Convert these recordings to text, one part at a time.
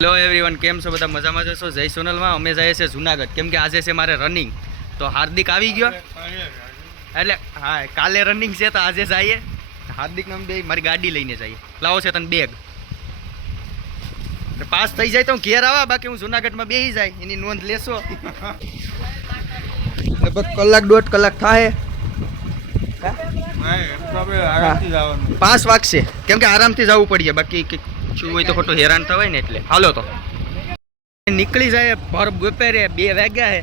Hello everyone, કેમ છો બધા? મજામાં જશો? જય સોનલમાં અમે જઈએ છીએ જુનાગઢ, કેમ કે આજે છે મારે રનિંગ. તો હાર્દિક આવી ગયો એટલે હા, કાલે રનિંગ છે તો આજે જઈએ. હાર્દિકને અમે બે મારી ગાડી લઈને જઈએ. લાવો છે તને બેગ. પાસ થઈ જાય તો હું ઘેર આવા, બાકી હું જુનાગઢમાં બેસી જાય એની નોંધ લેશો. લગભગ કલાક દોઢ કલાક થાય. 5 વાગશે, કેમ કે આરામથી જવું પડીએ, બાકી શું હોય તો ખોટું હેરાન થવાય ને એટલે. હાલો તો નીકળી જાય. ભર બપોરે 2 વાગ્યા છે.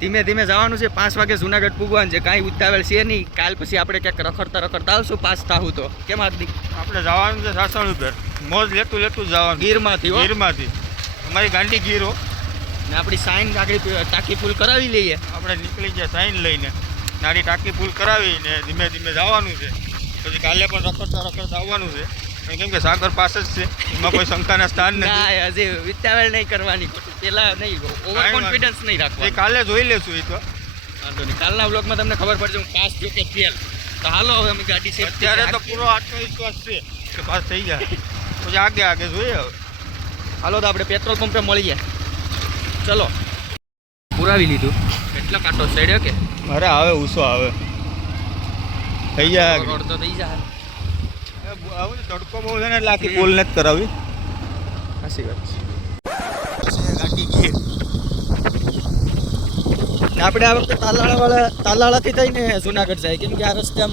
ધીમે ધીમે જવાનું છે. 5 વાગે જુનાગઢ પૂગવાનું છે. કાંઈ ઉતાવળ છે નહીં. કાલ પછી આપણે ક્યાંક રખડતા રખડતા આવશું. પાસ થાવું તો કેમ હાર્દિક? આપણે જવાનું છે સાસણ ઉપર. મોજ લેતું જવાનું ગીરમાંથી. અમારી ગાંડી ગીરો ને આપણી સાઈન આગળ ટાંકી ફૂલ કરાવી લઈએ. આપણે નીકળી જાય સાઈન લઈને, નાની ટાંકી ફૂલ કરાવીને ધીમે ધીમે જવાનું છે. પછી કાલે પણ રખડતા આવવાનું છે, કેમ કે સાગર પાસે જ છે, એમાં કોઈ શંકાના સ્થાન નથી. હજી ઉતાવળ નહીં કરવાની, પેલા નહીં ઓવર કોન્ફિડન્સ નહીં રાખવાનું. કાલે જોઈ લેશું. એ તો વાંધો નહીં, કાલના બ્લોગમાં તમને ખબર પડશે હું પાસ જો કે ફેલ. તો હાલો હવે અમે ગાડી છે. અત્યારે તો પૂરો આત્મવિશ્વાસ છે કે પાસ થઈ જાય. પછી આગે જોઈએ હવે. હાલો તો આપણે પેટ્રોલ પંપે મળીએ. ચલો, પુરાવી લીધું. કેટલો કાંટો ચડ્યો કે? અરે આવે ઉસો આવે થઈ જાય. રોડ તો થઈ જાય. તડકો બહુ છે ને એટલે આખી પુલ નથી કરાવી. સાચી વાત છે. ગાડી ગીર આપણે આ વખતે તાલાળાથી થઈને જુનાગઢ જાય, કેમ કે આ રસ્તે આમ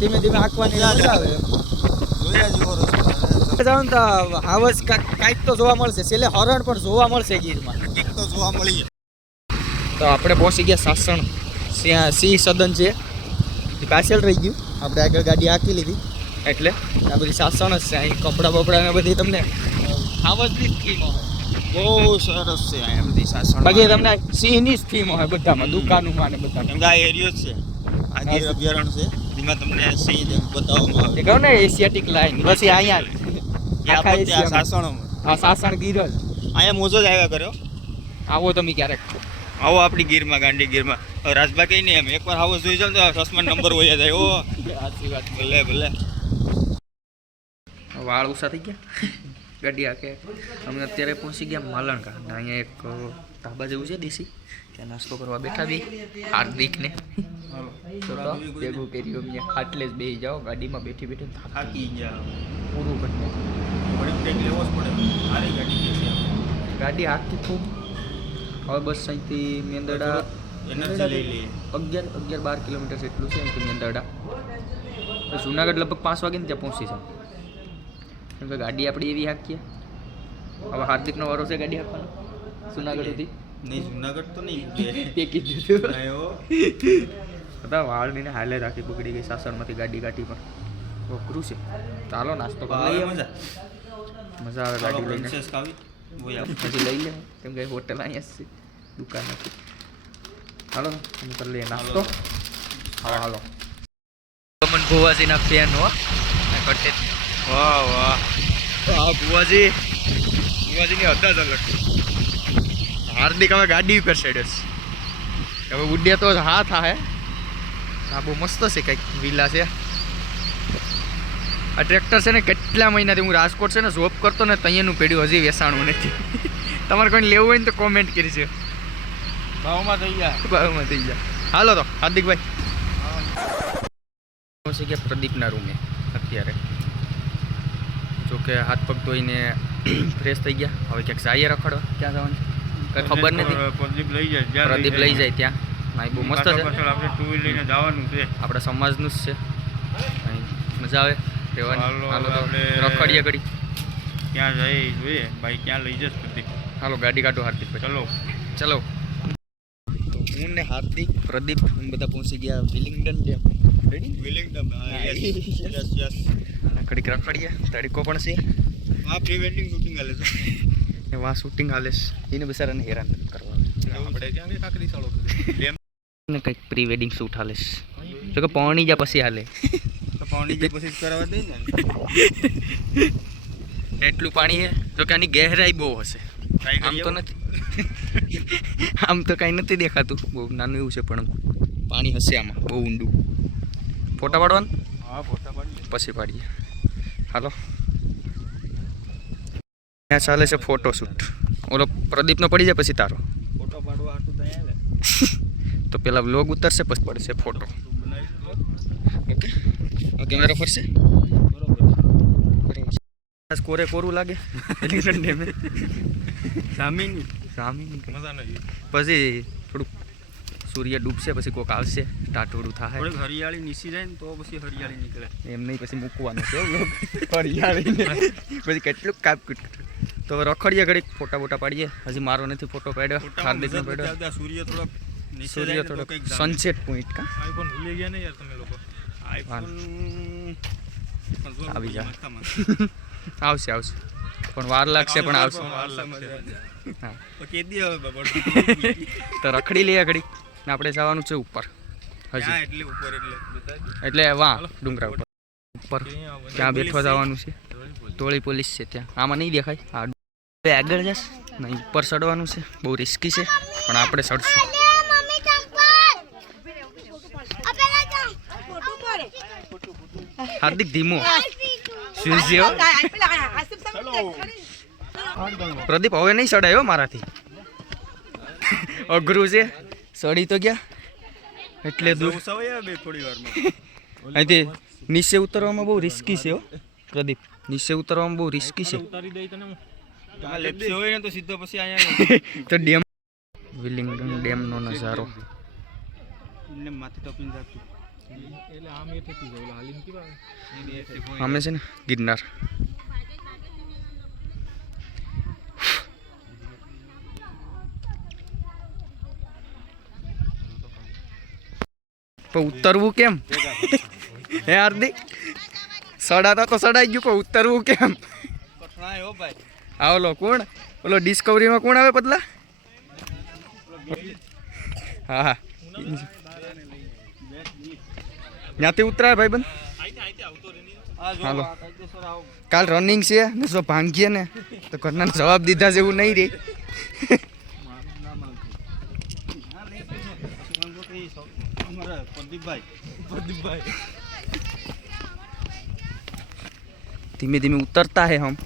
ધીમે ધીમે આંકવાની મજા આવે. જાઉં તો હાવસ કાંઈક તો જોવા મળશે. છેલ્લે હરણ પણ જોવા મળશે ગીરમાં. કંઈક તો જોવા મળી. તો આપણે પહોંચી ગયા સાસણ. સિંહ સદન છે, પાછળ રહી ગયું. આપણે આગળ ગાડી આંકી લીધી એટલે આ બધી સાસણ જ છે. અહીં કપડાં બપડા ને બધી તમને હાવસની જ થીમ હોય. બહુ સરસ છે અહીંયા બધી સાસણ. બાકી તમને સિંહની જ થીમ હોય બધામાં, દુકાનોમાં ને બધા. કેમ કે આ એરિયો જ છે, આ ગીર અભયારણ્ય છે, જેમાં તમને સિંહ બતાવવામાં આવે. કહું ને એશિયાટિક લાઈન. પછી અહીંયા સાસણ ગીર જ. અહીંયા મોજો જ આવ્યા કર્યો. આવો તમે ક્યારેક. આવો આપણી ગીરમાં, ગાંડી ગીરમાં. રાજભા કઈ નહીં, એમ એકવાર હાવસ જોઈ જાવ તો ચશ્મા નંબર હોય જાય. ઓ સાચી વાત. ભલે વાળ ઉષા થઈ ગયા ગાડી આકે. અમે અત્યારે પહોંચી ગયા માલણકા. અહીંયા એક ધાબા જેવું છે દેશી, ત્યાં નાસ્તો કરવા બેઠા બી હાર્દિકને. ભેગું કર્યું અમને. આટલે જ બેસી જાઓ ગાડીમાં બેઠી બેઠી થાકી ગયા. પૂરું કરી લેવો જ પડે. સારી ગાડી છે. ગાડી આખી ખૂબ. હવે બસ અહીંથી મેંદરડા એનર્જી લઈ લઈએ. 11-12 કિલોમીટર જેટલું છે અહીંથી મેંદરડા. જુનાગઢ લગભગ 5 વાગે ને ત્યાં પહોંચી છે, કેમ કે ગાડી આપણી એવી હાંકીએ. હવે હાર્દિકનો વારો છે ગાડી હાંકવાનો જુનાગઢ સુધી. નહીં, જુનાગઢ તો નહીં તે કીધું બધા વાળ ને હાલે રાખી બગડી ગઈ. સાસણમાંથી ગાડી કાઢી પણ અઘરું છે. ચાલો નાસ્તો કરી લઈએ. મજા આવે ગાડી લઈને. પછી લઈ લે, કેમ કે હોટલ અહીંયા છે, દુકાન નથી. હાલો અમે કરી લઈએ નાસ્તો. હાલો મન ભુવાજીના ફેન હો. કટે વાહ વાહ. હા ભુવાજીની હદ જ અલગ. હાર્દિક હવે ગાડી ઉપર ચડ્યો. હવે ઉડ્યા તો હા થાય. આ બહુ મસ્ત છે, કંઈક વિલા છે. આ ટ્રેક્ટર છે ને કેટલા મહિનાથી હું રાજકોટ છે ને જોબ કરતો ને તૈયારનું પેઢ્યું, હજી વેસાણું નથી. તમારે કોઈને લેવું હોય ને તો કોમેન્ટ કરી છે. ભાવમાં થઈ જાય. હાલો તો હાર્દિકભાઈ પહોંચી ગયા પ્રદીપના રૂમે અત્યારે. જોકે હાથ પગ ધોઈને ફ્રેશ થઈ ગયા. હવે ક્યાંક જઈએ રખડવા. ક્યાં જવાનું કંઈ ખબર નથી. પ્રદીપ લઈ જાય ત્યાં. ના બહુ મસ્ત છે. આપણે 2 વ્હીલ લઈને જવાનું છે. આપણા સમાજનું જ છે. મજા આવે રહેવાની. હાલો તો રખડીએ ઘડી. ક્યાં જઈએ જોઈએ ભાઈ, ક્યાં લઈ જશે પ્રદીપ. હાલો ગાડી કાઢો હાર્દિકભાઈ. ચલો હું ને હાર્દિક, પ્રદીપ અમે બધા પહોંચી ગયા Willingdon dam. Ready? Willingdon. Yes. ઘડીક રખડીએ. તડકો પણ છે. આ પ્રી વેડિંગ શૂટિંગ હાલે છે. એવા શૂટિંગ હાલે છે. એને બિચારાને હેરાન નથી કરવા. આપણે ક્યાં કાકરી સાળો ને કંઈક પ્રી વેડિંગ શૂટ હાલે છે. જો કે પાણી જા પછી હાલે. તો પાણી જે પછી કરવા દે ને. એટલું પાણી છે. જો કે આની ગહેરાઈ બહુ હશે. આમ તો નથી, આમ તો કાંઈ નથી દેખાતું. બહુ નાનું એવું છે પણ પાણી હશે આમાં બહુ ઊંડું. ફોટા પાડવાનું? હા, ફોટા પાડીએ. પછી પાડીએ. હાલો ત્યાં ચાલે છે ફોટોશૂટ. ઓલો પ્રદીપનો પડી જાય પછી તારો ફોટો પાડવા આટલું તો આવે તો પેલા વ્લોગ ઉતરશે પછી પડશે ફોટો. ઓકે કેમેરો ફરશે કોરે કોરું લાગે સામીની મજા નહીં. પછી થોડુંક સૂર્ય ડૂબશે પછી કોક આવશે ટાટોડું થાય થોડીક હરિયાળી નીસી જાય ને તો પછી હરિયાળી નીકળે. એમ નહીં પછી મૂકવાનું છે વ્લોગ હરિયાળીને પછી કેટલું કાપકૂટ. તો હવે રખડીએ ઘડીક ફોટા બોટા પાડીએ. હજી મારો નથી ફોટો પાડ્યો, હાર્દિકનો પાડ્યો. સૂર્ય થોડોક નીચે સૂર્ય જાય ને તો થોડોક કંઈક સનસેટ પોઈન્ટ કા આઈફોન ભૂલી ગયા ને યાર તમે લોકો. આઈફોન આવી જા. આવશે આવશે પણ વાર લાગશે પણ આવશે. હા તો કેદી હવે બબડ તો રખડી લઈએ ઘડીક ને આપણે જવાનું છે ઉપર હજી. એટલે ઉપર એટલે વાં ડુંગરા ઉપર ત્યાં બેઠવા જવાનું છે. ટોળી પોલીસ છે ત્યાં. આમાં નહીં દેખાય. હા આગળ જશ નહીં ઉપર ચડવાનું છે. બહુ રિસ્કી છે પણ આપણે ચડશું. હાર્દિક ધીમો પ્રદીપ હવે નહીં ચડાયો મારાથી. અઘરું છે. ચડી તો ગયા એટલે દૂર. થોડી વારમાં અહીંથી નીચે ઉતરવામાં બહુ રિસ્કી છે હો પ્રદીપ. નીચે ઉતરવામાં બહુ રિસ્કી છે. ઉતારી દઈ તને આ લેપ્સી હોય ને તો સીધો પછી અહીંયા તો ડેમ વિલિંગડન ડેમનો નજારો. ને માથે ટોપીને રાખતું એટલે આમ એ થતી જાય ઓલા હાલીને કેવા અમે છે ને ગિરનાર. પણ ઉતરવું કેમ હે હાર્દિક? સડાતા તો સડાઈ ગયું પણ ઉતરવું કેમ? કઠણાય હો ભાઈ. આ ઓલો કોણ ઓલો ડિસ્કવરીમાં કોણ આવે પતલા? હા હા ત્યાંથી ઉતરાય ભાઈબંધ. હાલો કાલ રનિંગ છે ને જો ભાંગીએ ને તો ઘરના જવાબ દીધા જેવું નહીં રે. ધીમે ધીમે ઉતરતા હે હમ.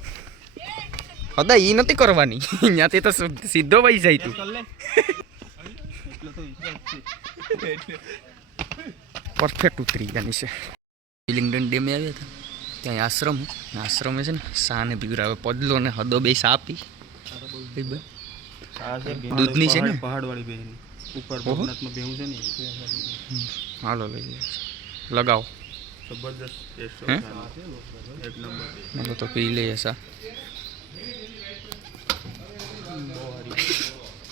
હદા એ નથી કરવાની. ત્યાંથી તો સીધો વહી જાય તું. પરફેક્ટ ઉતરી ગયા નીચે. વિલિંગડન ડેમે આવ્યા હતા ત્યાં આશ્રમ. આશ્રમે છે ને સાને પીવરાવે પડલો ને હદો બે સા પી. દૂધની છે ને પહાડવાળી બેન ઉપર ભવનાથમાં બેહું છે ને. હાલો લઈ લે લગાવો. જબરદસ્ત ટેસ્ટ હે? એક નંબર. હાલો તો પી લઈએ સા.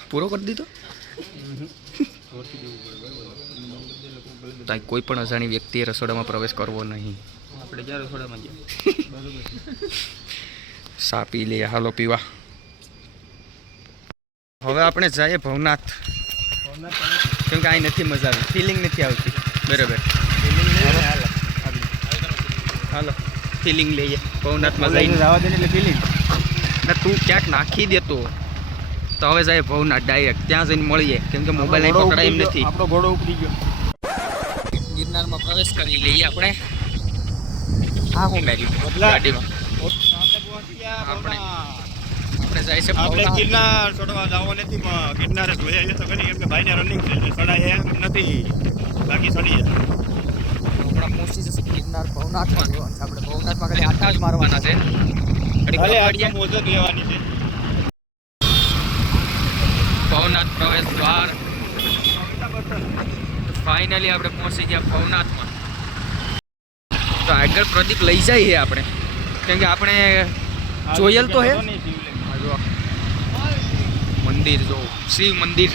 પૂરો કરી દીધો. ત્યાં કોઈ પણ અજાણી વ્યક્તિએ રસોડામાં પ્રવેશ કરવો નહીં. આપણે ક્યાં રસોડામાં ગયા? સા પી લઈએ. હાલો પીવા. હવે આપણે જઈએ ભવનાથ. કેમ કે અહીં નથી મજા આવી. ફિલિંગ નથી આવતી બરાબર. હાલો ફિલિંગ લઈએ ભવનાથમાં જઈને. જવા દે એટલે ફિલિંગ ના તું ક્યાંક નાખી દેતો તો હવે જાય ભવનાથ ડાયરેક્ટ ત્યાં જઈને મળીએ. કેમ કે મોબાઈલ અહીં પકડાય એમ નથી. આપણો ઘોડો ઉપડી ગયો. ગિરનારમાં પ્રવેશ કરી લઈએ આપણે. હા હું મેરી ગાડીમાં આપણે જાય છે આપણે ભવનાથ. ગિરનાર ચડવા જવા નથી પણ ગિરનારે જોઈ આવીએ તો કરી કેમ કે ભાઈને રનિંગ છે એટલે ચડાય એમ નથી બાકી ચડી જાય. હમણાં પહોંચી જશે ગિરનાર. ભવનાથમાં જવાનું છે આપણે. ભવનાથમાં ખાલી આટા જ મારવાના છે. ખાલી આટલી મોજ જ લેવાની છે. ભવનાથ પ્રવેશ દ્વાર. ફાઇનલી આપણે પહોંચી ગયા ભવનાથમાં. તો આગળ પ્રદીપ લઈ જાય છે આપણે. કેમ કે આપણે જોયેલ તો હે મંદિર. જો શિવ મંદિર.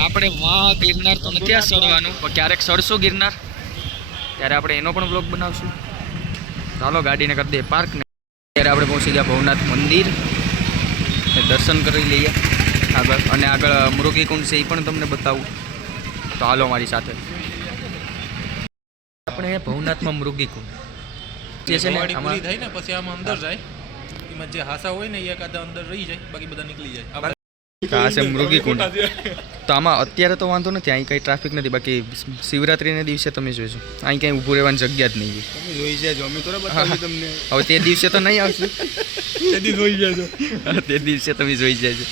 આપણે વાહ ગિરનાર તો નથી આ ચડવાનું પણ ક્યારેક ચડશું ગિરનાર ત્યારે આપણે એનો પણ બ્લોગ બનાવશું. ચાલો ગાડીને કરી દઈએ પાર્ક ને. ત્યારે આપણે પહોંચી ગયા ભવનાથ મંદિર. દર્શન કરી લઈએ આગળ. અને આગળ મૃગીકુંડ છે એ પણ તમને બતાવું. તો હાલો મારી સાથે. આપણે ભવનાથમાં મૃગીકુંડ જે છે ને આમાં થાય ને પછી આમાં અંદર જાય એમાં જે હાસા હોય ને એ એકાદા અંદર રહી જાય બાકી બધા નીકળી જાય. આ છે મૃગીકુંડ. તો આમાં અત્યારે તો વાંધો નથી, અહીં કંઈ ટ્રાફિક નથી. બાકી શિવરાત્રિના દિવસે તમે જોઈશો અહીં કંઈ ઊભું રહેવાની જગ્યા જ નહીં હોય. તમે જોઈ જાજો, અમે થોડા બતાવી તમને. હવે તે દિવસે તો નહીં આવશું, તેથી જોઈ જાજો. તે દિવસે તમે જોઈ જાય.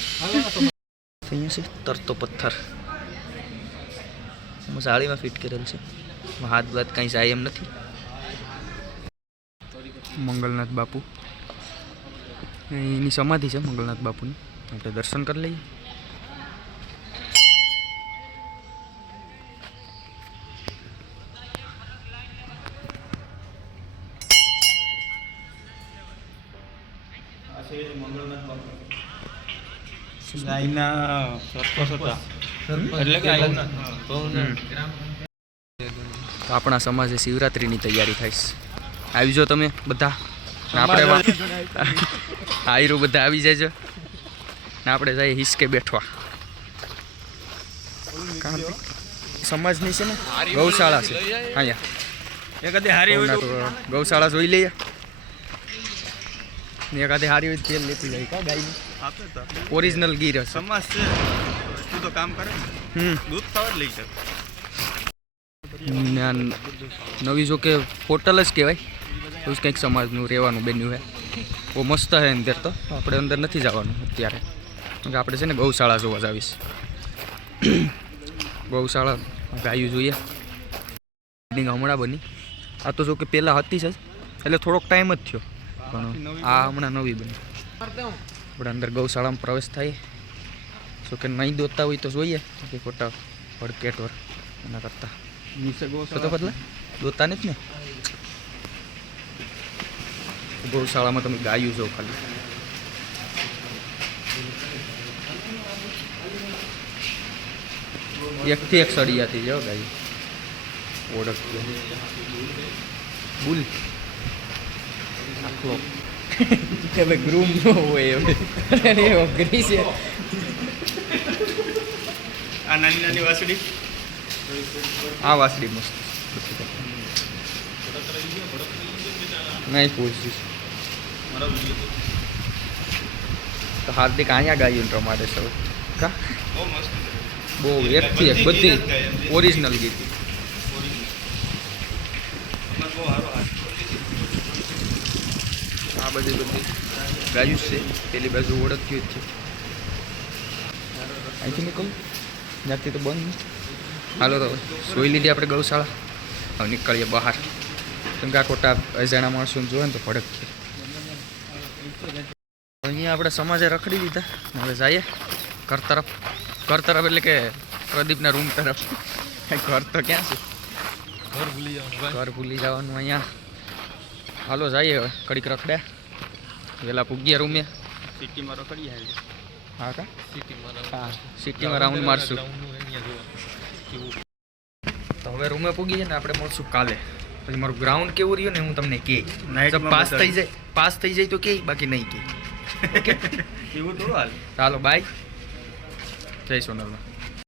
અહીંયા છે તરતો પથ્થર, સાડીમાં ફિટ કરેલ છે. હાથ બાદ કંઈ જાય એમ નથી. મંગલનાથ બાપુ, એની સમાધિ છે મંગલનાથ બાપુની, આપણે દર્શન કરી લઈએ. ગાયના સરપંચ હતા, એટલે કે તો આપણા સમાજે શિવરાત્રિની તૈયારી થાય છે. આવી જાઓ તમે બધા, ને આપણે આયરું બધા આવી જાય છે ને આપણે જઈએ હિસકે બેઠવા. સમાજની છે ને ગૌશાળા છે અહીંયા, એકાદી હારી હોય તો ગૌશાળા જોઈ લઈએ ને એકાદી હારી હોય તેલ લેતી જાય કા ગાયની. આપે તો ઓરિજિનલ ગીર હશે. સમાજ છે, તું તો કામ કરે ને, દૂધ ખાવા જ લઈ શકે. ને આ નવી જો કે હોટલ જ કહેવાય, એવું જ કંઈક સમાજનું રહેવાનું બન્યું છે. બહુ મસ્ત છે અંદર, તો આપણે અંદર નથી જવાનું અત્યારે, કેમ કે આપણે છે ને ગૌશાળા જોવા જ આવીશ. ગૌશાળા ગાયું જોઈએ. બિલ્ડિંગ હમણાં બની, આ તો જો કે પહેલાં હતી જ, એટલે થોડોક ટાઈમ જ થયો, પણ આ હમણાં નવી બની. આપણે અંદર ગૌશાળામાં પ્રવેશ થાય, જો કે નહીં દોતા હોય તો જોઈએ કે ખોટા ભડકેટ વર એના કરતાં તો બદલા દોતા નથી ને. ગૌશાળામાં તમે ગાયું છો ખાલી. એકથી એક સળિયાથી જાઓ ગાયું ઓળખ બુલ આખલો હવે ગ્રૂમ ન હોય હવે અઘરી છે. આ નાની નાની વાસળી, આ વાસળી મસ્ત નહીં પૂછીશ. તો હાર્દિક અહીંયા ગાયું રમાડે છે હવે કા બહુ મસ્ત છે. બહુ એકથી એક બધી ઓરિજિનલ ગીત. બહુ સારો હાથ. આ બધી ગાયું છે, પેલી બાજુ ઓળખ્યું જ છે. અહીંથી નીકળું ત્યાંથી તો બંધ. હાલો તો જોઈ લીધી આપણે ગૌશાળા, હવે નીકળીએ બહાર, કેમ કે આ ખોટા અજાણા માણસોને જોવે ને તો ભડક છે. અહીંયા આપણે સમાજે રખડી લીધા, હવે જઈએ ઘર તરફ. ઘર તરફ એટલે કે પ્રદીપના રૂમ તરફ. ઘર તો ક્યાં છે, ઘર ભૂલી જવાનું ઘર ભૂલી જવાનું અહીંયા. હાલો જઈએ હવે, કડીક રખડ્યા, વહેલા પૂગ્યા રૂમે. સિટીમાં રખડીએ હાલ. હા કા સિટીમાં હા, સિટીમાં રાઉન્ડ મારશું. તો હવે રૂમે પૂગી જાય ને આપણે મળશું કાલે. પછી મારું ગ્રાઉન્ડ કેવું રહ્યું ને હું તમને કહે. પાસ થઈ જાય તો કે, બાકી નહીં કે. એવું થોડું હાલ. ચાલો બાય, જય સોનલમાં.